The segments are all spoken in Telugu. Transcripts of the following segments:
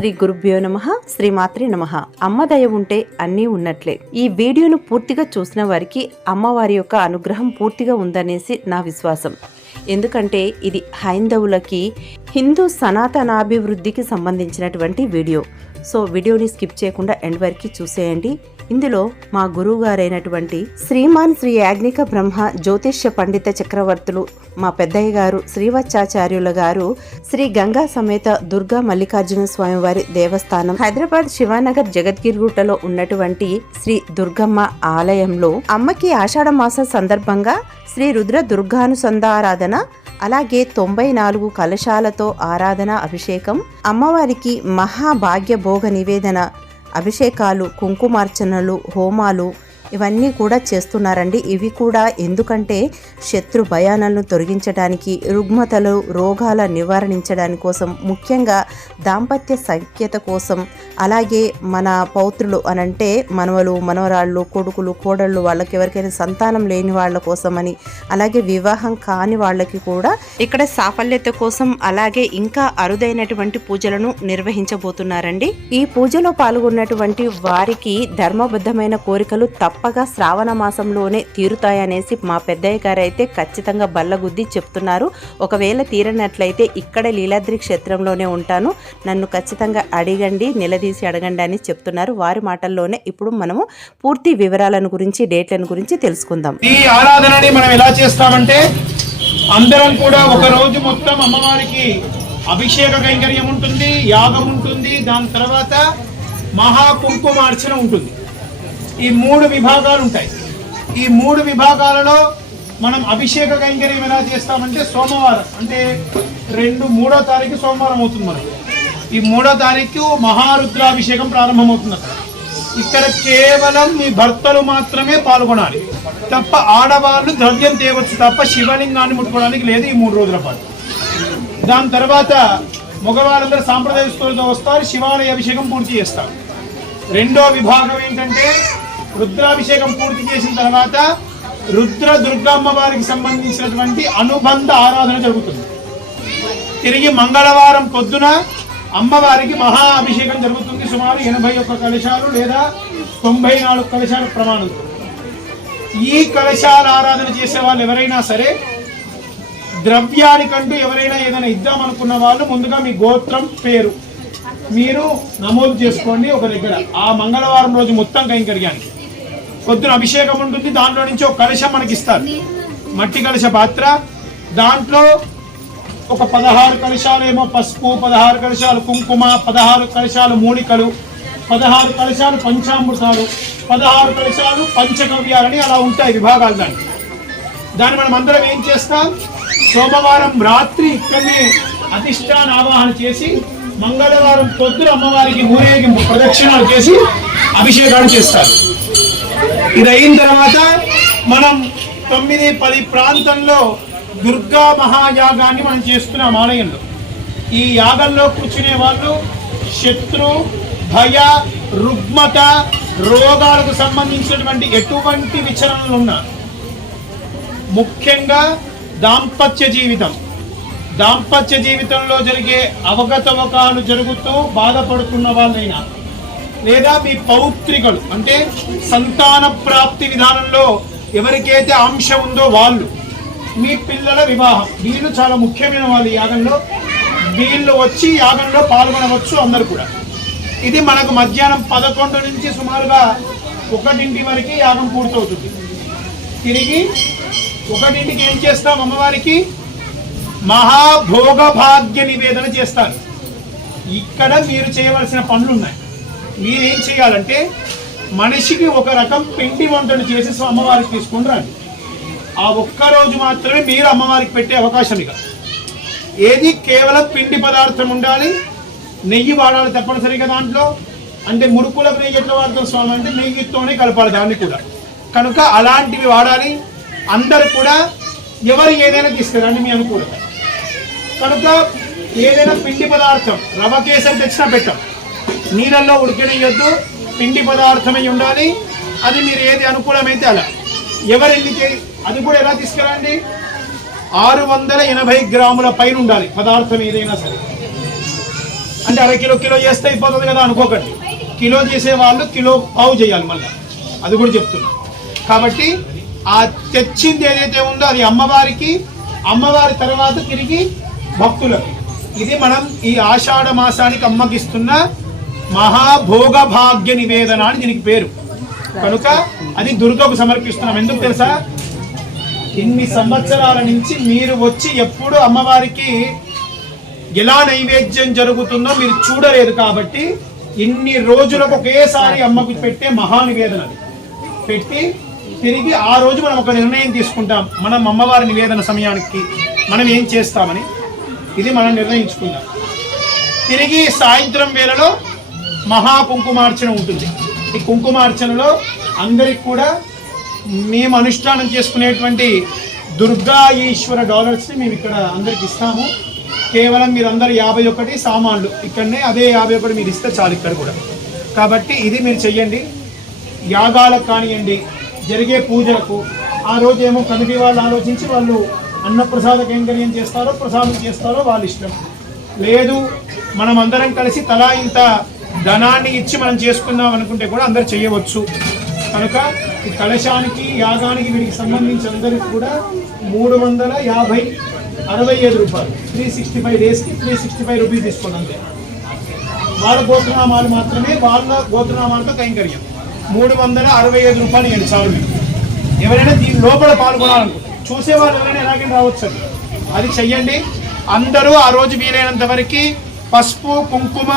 శ్రీ గురుభ్యో నమః. శ్రీమాత్రే నమః. అమ్మ దయ ఉంటే అన్నీ ఉన్నట్లే. ఈ వీడియోను పూర్తిగా చూసిన వారికి అమ్మవారి యొక్క అనుగ్రహం పూర్తిగా ఉందనేసి నా విశ్వాసం. ఎందుకంటే ఇది హైందవులకి హిందూ సనాతనాభివృద్ధికి సంబంధించినటువంటి వీడియో. సో వీడియోని స్కిప్ చేయకుండా ఎండ్ వరకు చూసేయండి. ఇందులో మా గురువు గారైనటువంటి శ్రీమాన్ శ్రీ యాజ్ఞిక బ్రహ్మ జ్యోతిష్య పండిత చక్రవర్తులు మా పెద్దయ్య గారు శ్రీవత్సాచార్యుల గారు శ్రీ గంగా సమేత దుర్గా మల్లికార్జున స్వామి వారి దేవస్థానం హైదరాబాద్ శివానగర్ జగద్గిరిగుట్టలో ఉన్నటువంటి శ్రీ దుర్గమ్మ ఆలయంలో అమ్మకి ఆషాఢ మాసం సందర్భంగా శ్రీ రుద్ర దుర్గానుసంధారాధన, అలాగే 94 కలశాలతో ఆరాధన, అభిషేకం, అమ్మవారికి మహాభాగ్య భోగ నివేదన, అభిషేకాలు, కుంకుమార్చనలు, హోమాలు ఇవన్నీ కూడా చేస్తున్నారండి. ఇవి కూడా ఎందుకంటే శత్రు భయాలను తొలగించడానికి, రుగ్మతలు రోగాల నివారించడానికి కోసం, ముఖ్యంగా దాంపత్య సఖ్యత కోసం, అలాగే మన పౌత్రులు అనంటే మనవలు, మనవరాళ్ళు, కొడుకులు, కోడళ్ళు వాళ్ళకి ఎవరికైనా సంతానం లేని వాళ్ళ కోసమని, అలాగే వివాహం కాని వాళ్ళకి కూడా ఇక్కడ సాఫల్యత కోసం, అలాగే ఇంకా అరుదైనటువంటి పూజలను నిర్వహించబోతున్నారండి. ఈ పూజలో పాల్గొన్నటువంటి వారికి ధర్మబద్ధమైన కోరికలు తప్పగా శ్రావణ మాసంలోనే తీరుతాయనేసి మా పెద్దయ్య గారు అయితే ఖచ్చితంగా బల్లగుద్ది చెప్తున్నారు. ఒకవేళ తీరనట్లయితే ఇక్కడ లీలాద్రి క్షేత్రంలోనే ఉంటాను, నన్ను ఖచ్చితంగా అడగండి, నిలదీసి అడగండి అని చెప్తున్నారు. వారి మాటల్లోనే ఇప్పుడు మనము పూర్తి వివరాలను గురించి, డేట్లను గురించి తెలుసుకుందాం. ఈ ఆరాధనని మనం ఎలా చేస్తామంటే అందరం కూడా ఒక రోజు మొత్తం అమ్మవారికి అభిషేక కైంకర్యం ఉంటుంది, యాగం ఉంటుంది, దాని తర్వాత మహాకుంకుమార్చన ఉంటుంది. ఈ 3 విభాగాలు ఉంటాయి. ఈ 3 విభాగాలలో మనం అభిషేక కైంకర్యం ఎలా చేస్తామంటే సోమవారం అంటే 3వ తారీఖు సోమవారం అవుతుంది. మనకు ఈ 3వ తారీఖు మహారుద్రాభిషేకం ప్రారంభమవుతుంది. ఇక్కడ కేవలం మీ భర్తలు మాత్రమే పాల్గొనాలి తప్ప ఆడవాళ్ళు ద్రవ్యం తేవచ్చు తప్ప శివలింగాన్ని ముట్టుకోవడానికి లేదు ఈ 3 రోజుల పాటు. దాని తర్వాత మగవాళ్ళందరూ సాంప్రదాయ దుస్తులతో వస్తారు, శివాలయ అభిషేకం పూర్తి చేస్తారు. 2వ విభాగం ఏంటంటే రుద్రాభిషేకం పూర్తి చేసిన తర్వాత రుద్ర దుర్గమ్మ వారికి సంబంధించినటువంటి అనుబంధ ఆరాధన జరుగుతుంది. తిరిగి మంగళవారం పొద్దున అమ్మవారికి మహా అభిషేకం జరుగుతుంది. సుమారు 81 కలశాలు లేదా 94 కలశాల ప్రమాణంతో. ఈ కలశాల ఆరాధన చేసే వాళ్ళు ఎవరైనా సరే ద్రవ్యానికంటూ ఎవరైనా ఏదైనా ఇద్దామనుకున్న వాళ్ళు ముందుగా మీ గోత్రం, పేరు మీరు నమోదు చేసుకోండి ఒక దగ్గర. ఆ మంగళవారం రోజు మొత్తం కైంకర్యానికి పొద్దున అభిషేకం ఉంటుంది. దాంట్లో నుంచి ఒక కలశం మనకి ఇస్తారు, మట్టి కలశ పాత్ర. దాంట్లో ఒక 16 కలశాలు ఏమో పసుపు, 16 కలశాలు కుంకుమ, 16 కలశాలు మూలికలు, 16 కలశాలు పంచామృతాలు, 16 కలశాలు పంచగవ్యాలని అలా ఉంటాయి విభాగాలు. దాన్ని మనం అందరం ఏం చేస్తాం, సోమవారం రాత్రి ఇక్కడనే అధిష్టాన ఆవాహన చేసి మంగళవారం పొద్దున అమ్మవారికి ఊరేగింపు ప్రదక్షిణాలు చేసి అభిషేకాలు చేస్తారు. ఇది అయిన తర్వాత మనం 9-10 ప్రాంతంలో దుర్గా మహాయాగాన్ని మనం చేస్తున్నాం ఆలయంలో. ఈ యాగంలో కూర్చునే వాళ్ళు శత్రు, భయ, రుగ్మత, రోగాలకు సంబంధించినటువంటి ఎటువంటి విచరణలు ఉన్నా, ముఖ్యంగా దాంపత్య జీవితంలో జరిగే అవగతవకాలు జరుగుతూ బాధపడుతున్న వాళ్ళైనా, లేదా మీ పౌత్రికలు అంటే సంతాన ప్రాప్తి విధానంలో ఎవరికైతే ఆంక్ష ఉందో వాళ్ళు, మీ పిల్లల వివాహం, వీళ్ళు చాలా ముఖ్యమైన వాళ్ళు. యాగంలో వీళ్ళు వచ్చి యాగంలో పాల్గొనవచ్చు అందరు కూడా. ఇది మనకు మధ్యాహ్నం 11 నుంచి సుమారుగా 1 వరకు యాగం పూర్తవుతుంది. తిరిగి 1కి ఏం చేస్తాం, అమ్మవారికి మహాభోగ భాగ్య నివేదన చేస్తారు. ఇక్కడ మీరు చేయవలసిన పనులు ఉన్నాయి. మీరేం చేయాలంటే మనిషికి ఒక రకం పిండి వంటలు చేసి అమ్మవారికి తీసుకుని రండి. ఆ ఒక్కరోజు మాత్రమే మీరు అమ్మవారికి పెట్టే అవకాశం. ఇక ఏది కేవలం పిండి పదార్థం ఉండాలి, నెయ్యి వాడాలి తప్పనిసరిగా దాంట్లో. అంటే మురుకులకు నెయ్యి ఎట్లా వాడతాం స్వామి అంటే నెయ్యితోనే కలపాలి దాన్ని కూడా. కనుక అలాంటివి వాడాలి. అందరు కూడా ఎవరు ఏదైనా తీసుకురండి మీ అనుకూలత. కనుక ఏదైనా పిండి పదార్థం, రవ కేసరి తెచ్చినా పెట్టం, నీళ్ళల్లో ఉడకనియొద్దు, పిండి పదార్థమై ఉండాలి. అది మీరు ఏది అనుకూలమైతే అలా. ఎవరెన్నికే అది కూడా ఎలా తీసుకురండి, 680 గ్రాముల పైన ఉండాలి పదార్థం ఏదైనా సరే. అంటే అర కిలో చేస్తే అయిపోతుంది కదా అనుకోకండి. కిలో చేసే వాళ్ళు కిలో పావు చేయాలి మళ్ళీ, అది కూడా చెప్తున్నా. కాబట్టి ఆ తెచ్చింది ఏదైతే ఉందో అది అమ్మవారికి, అమ్మవారి తర్వాత తిరిగి భక్తులకు. ఇది మనం ఈ ఆషాఢ మాసానికి అమ్మకిస్తున్న మహాభోగ భాగ్య నివేదన అని దీనికి పేరు. కనుక అది దుర్గకు సమర్పిస్తున్నాం. ఎందుకు తెలుసా? ఇన్ని సంవత్సరాల నుంచి మీరు వచ్చి ఎప్పుడు అమ్మవారికి ఎలా నైవేద్యం జరుగుతుందో మీరు చూడలేదు. కాబట్టి ఇన్ని రోజులకు ఒకేసారి అమ్మకు పెట్టే మహానివేదన పెట్టి తిరిగి ఆ రోజు మనం ఒక నిర్ణయం తీసుకుంటాం. మనం అమ్మవారి నివేదన సమయానికి మనం ఏం చేస్తామని ఇది మనం నిర్ణయించుకుందాం. తిరిగి సాయంత్రం వేళలో మహా కుంకుమార్చన ఉంటుంది. ఈ కుంకుమార్చనలో అందరికి కూడా మేము అనుష్ఠానం చేసుకునేటువంటి దుర్గా ఈశ్వర డాలర్స్ని మేము ఇక్కడ అందరికి ఇస్తాము. కేవలం మీరందరూ 51 సామాన్లు ఇక్కడనే, అదే 51 మీరు ఇస్తే చాలు ఇక్కడ కూడా. కాబట్టి ఇది మీరు చెయ్యండి. యాగాలకు కానివ్వండి, జరిగే పూజలకు ఆ రోజు ఏమో కమిటీ వాళ్ళు ఆలోచించి వాళ్ళు అన్నప్రసాద కైంకర్యం చేస్తారో ప్రసాదం చేస్తారో వాళ్ళ ఇష్టం. లేదు మనం అందరం కలిసి తలా ఇంత ధనాన్ని ఇచ్చి మనం చేసుకుందాం అనుకుంటే కూడా అందరు చేయవచ్చు. కనుక ఈ కలశానికి యాగానికి వీటికి సంబంధించి అందరికి కూడా 365 రూపాయలు 365 డేస్కి 365 రూపీస్ తీసుకోండి అంతే. వాళ్ళ గోత్రనామాలు మాత్రమే, వాళ్ళ గోత్రనామాలతో కైంకర్యం 365 రూపాయలు ఇవ్వండి చాలు. మీకు ఎవరైనా దీని లోపల పాల్గొనాలనుకుంటే చూసేవాళ్ళు ఎవరైనా ఎలాగైనా రావచ్చు, అది చెయ్యండి. అందరూ ఆ రోజు వీలైనంత వరకు పసుపు, కుంకుమ,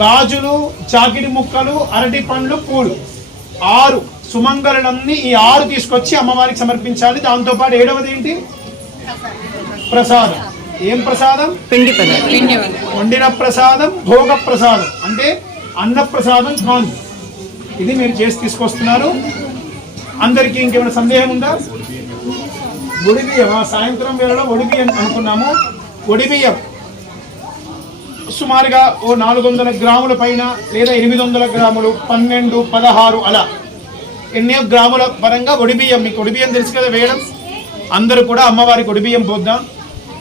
గాజులు, జాకిడి ముక్కలు, అరటి పండ్లు, పూలు 6 సుమంగళులన్నీ ఈ 6 తీసుకొచ్చి అమ్మవారికి సమర్పించాలి. దాంతోపాటు 7వది ఏంటి? ప్రసాదం. ఏం ప్రసాదం? పిండి వండిన ప్రసాదం, భోగ ప్రసాదం అంటే అన్న ప్రసాదం కాదు. ఇది మీరు చేసి తీసుకొస్తున్నారు. అందరికీ ఇంకేమైనా సందేహం ఉందా? ఒడిబియ్యం సాయంత్రం వేళలో ఒడిబియ్యం అనుకున్నాము. ఒడిబియ్యం సుమారుగా ఓ 400 గ్రాముల పైన లేదా 800 గ్రాములు, 12, 16 అలా ఎన్నో గ్రాముల పరంగా ఒడిబియ్యం. మీకు ఒడిబియ్యం తెలుసు కదా వేయడం. అందరూ కూడా అమ్మవారికి ఒడిబియ్యం పోద్దాం.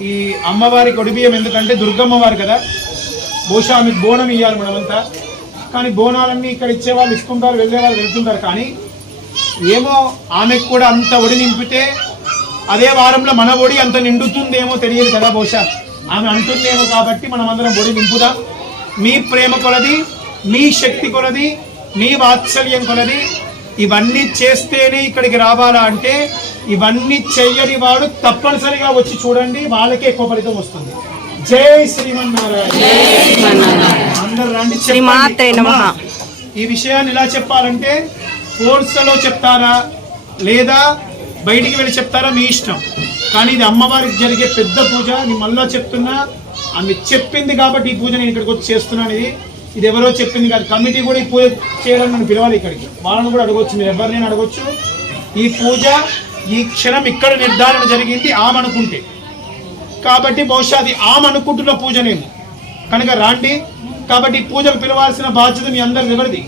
ఈ అమ్మవారికి ఒడిబియ్యం ఎందుకంటే దుర్గమ్మవారు కదా, బహుశా మీకు బోనం ఇవ్వాలి మనమంతా. కానీ బోనాలన్నీ ఇక్కడ ఇచ్చేవాళ్ళు ఇస్తుంటారు, వెళ్ళేవాళ్ళు వెళ్తుంటారు. కానీ ఏమో ఆమెకు కూడా అంత ఒడి నింపితే అదే వారంలో మన ఒడి అంత నిండుతుందేమో తెలియదు కదా, బహుశా ఆమె అంటుందేమో. కాబట్టి మనం అందరం ఒడి నింపుదాం. మీ ప్రేమ కొలది, మీ శక్తి కొలది, మీ వాత్సల్యం కొలది ఇవన్నీ చేస్తేనే ఇక్కడికి రావాలా అంటే ఇవన్నీ చెయ్యని వాడు తప్పనిసరిగా వచ్చి చూడండి, వాళ్ళకే ఎక్కువ ఫలితం వస్తుంది. జై శ్రీమన్నారాయణ. అందరు రండి. ఈ విషయాన్ని ఇలా చెప్పాలంటే కోర్సులో చెప్తారా లేదా బయటికి వెళ్ళి చెప్తారా మీ ఇష్టం. కానీ ఇది అమ్మవారికి జరిగే పెద్ద పూజ. నేను మళ్ళా చెప్తున్నా, ఆమె చెప్పింది కాబట్టి ఈ పూజ నేను ఇక్కడికి వచ్చి చేస్తున్నాను. ఇది ఎవరో చెప్పింది కాదు. కమిటీ కూడా ఈ పూజ చేయడం నన్ను పిలవాలి ఇక్కడికి. వాళ్ళని కూడా అడగొచ్చు, మీరు ఎవరినైనా అడగొచ్చు. ఈ పూజ ఈ క్షణం ఇక్కడ నిర్ధారణ జరిగింది ఆమె అనుకుంటే. కాబట్టి బహుశా అది ఆమె అనుకుంటున్న పూజనేమో. కనుక రాండి. కాబట్టి ఈ పూజకు పిలవాల్సిన బాధ్యత మీ అందరిది. ఎవరిది?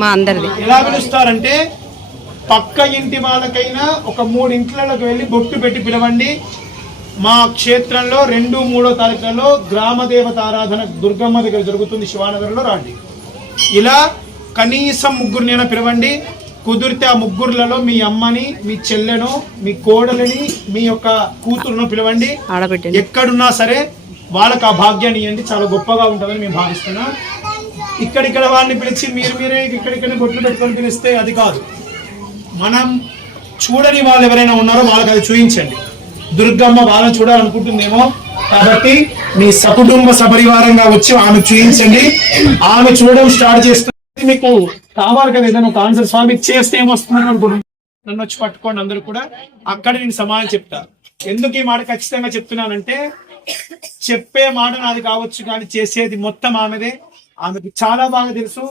మా అందరిది. ఎలా పిలుస్తారంటే పక్క ఇంటి వాళ్ళకైనా ఒక 3 ఇంట్లలోకి వెళ్ళి బొట్టు పెట్టి పిలవండి. మా క్షేత్రంలో 2, 3 తారీఖులలో గ్రామ దేవత ఆరాధన దుర్గమ్మ దగ్గర జరుగుతుంది, శివానగర్లో. రాండి. ఇలా కనీసం 3 పిలవండి. కుదిరితే ఆ 3 మీ అమ్మని, మీ చెల్లెను, మీ కోడలిని, మీ యొక్క కూతురును పిలవండి. ఎక్కడున్నా సరే వాళ్ళకి ఆ భాగ్యాన్ని ఇవ్వండి. చాలా గొప్పగా ఉంటుందని మేము భావిస్తున్నాం. ఇక్కడిక్కడ వాళ్ళని పిలిచి మీరే ఇక్కడిక్కడ బొట్లు పెట్టుకొని పిలిస్తే అది కాదు. మనం చూడని వాళ్ళు ఎవరైనా ఉన్నారో వాళ్ళకి అది చూపించండి. దుర్గమ్మ వాళ్ళని చూడాలనుకుంటుందేమో. కాబట్టి మీ సకుటుంబ సపరివారంగా వచ్చి ఆమె చూపించండి. ఆమె చూడడం స్టార్ట్ చేస్తుంది. మీకు కావాలి కదా ఏదైనా ఒక ఆన్సర్. స్వామి చేస్తే ఏమొస్తుందని అనుకుంటున్నాను. నన్ను వచ్చి పట్టుకోండి అందరూ కూడా. అక్కడ నేను సమాధానం చెప్తా. ఎందుకు ఈ మాట ఖచ్చితంగా చెప్తున్నానంటే చెప్పే మాట నాది కావచ్చు కానీ చేసేది మొత్తం ఆమెదే. ఆమెకి చాలా బాగా తెలుసు.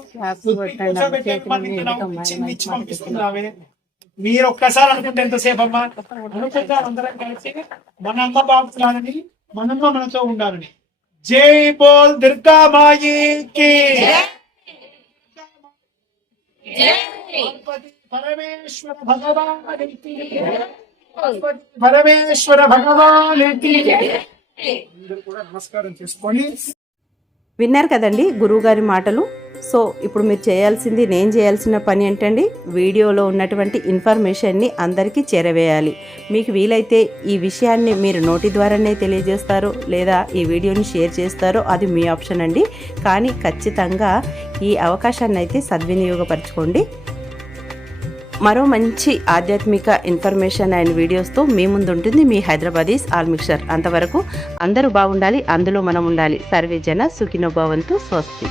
పంపిస్తుంది ఆమె. మీరు ఒక్కసారి అనుకుంటే ఎంతసేపు అమ్మా అనుకుంటారు. అందరం కలిసి మన అమ్మ బాగుండాలని, మనమ్మ మనతో ఉండాలని. జై బోల్ దుర్గా మాయికి, పరమేశ్వర భగవానికి, పరమేశ్వర భగవానికి. అందరూ కూడా నమస్కారం చేసుకోండి. విన్నారు కదండి గురువుగారి మాటలు. సో ఇప్పుడు మీరు చేయాల్సింది, నేను చేయాల్సిన పని ఏంటండి, వీడియోలో ఉన్నటువంటి ఇన్ఫర్మేషన్ని అందరికీ చేరవేయాలి. మీకు వీలైతే ఈ విషయాన్ని మీరు నోటి ద్వారానే తెలియజేస్తారో లేదా ఈ వీడియోని షేర్ చేస్తారో అది మీ ఆప్షన్ అండి. కానీ ఖచ్చితంగా ఈ అవకాశాన్ని అయితే సద్వినియోగపరచుకోండి. మరో మంచి ఆధ్యాత్మిక ఇన్ఫర్మేషన్ అండ్ వీడియోస్తో మీ ముందు ఉంటుంది మీ హైదరాబాదీస్ ఆల్ మిక్చర్. అంతవరకు అందరూ బాగుండాలి, అందులో మనం ఉండాలి. సర్వే జన సుఖినో భవంతు. స్వస్తి.